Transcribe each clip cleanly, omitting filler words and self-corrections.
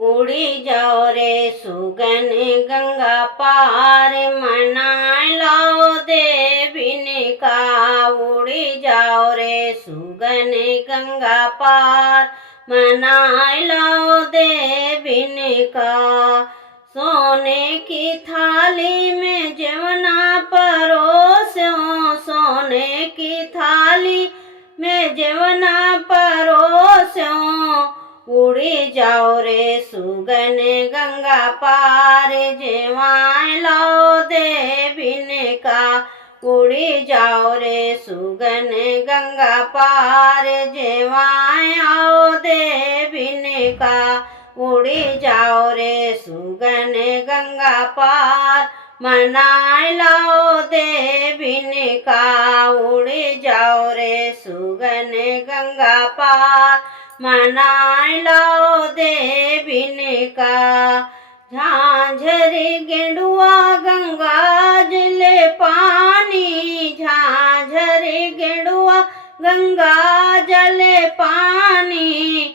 उड़ी जाओ रे सुगन गंगा पार, मनाए लो देविन का। उड़ी जाओ रे सुगन गंगा पार, मनाए लो देविन का। सोने की थाली में जवना परोसो, सोने की थाली में जवना परोसो। उड़ी जाओ रे सुगन गंगा पार, जेवाए लो देविन का। उड़ी जाओ रे सुगन गंगा पार, जेवाए आओ देविन का। उड़ी जाओ रे सुगन गंगा पार, मनाए लो देविन का। उड़ी जाओ रे सुगन गंगा पार, मनाए लो देविन का। झांझर गेंडुआ गंगा जल पानी, झांझर गेंडुआ गंगा जल पानी।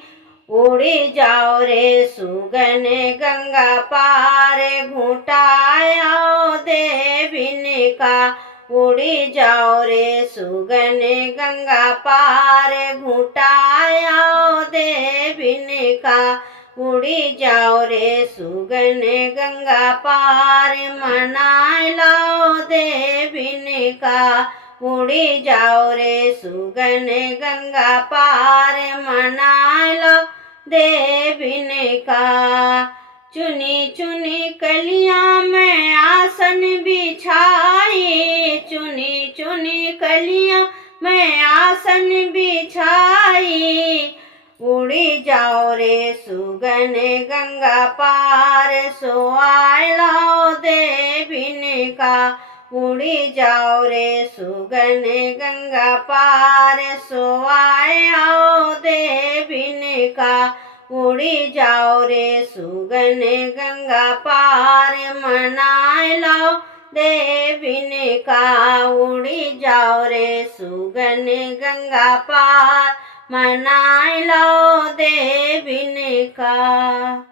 उड़ी जाओ रे सुगन गंगा पार, घुटाओ देविन का। उड़ी जाओ रे सुगन गंगा पार, घुटाओ देविन का। उड़ी जाओ रे सुगन गंगा पार, मनाए लो देविन का। उड़ी जाओ रे सुगन गंगा पार, मनाए लो देविन का। चुनी चुनी कलियां में आसन बिछाई, चुनी चुनी कलियां में आसन बिछाई। उड़ी जाओ रे सुगन गंगा पार, सोआए लो देविन का। उड़ी जाओ रे सुगन गंगा पार, सोआए आओ देविन का। उड़ी जाओ रे सुगन गंगा पार, मनाए लो देविन का। उड़ी जाओ रे सुगन गंगा पार, मनाए लो देविन का।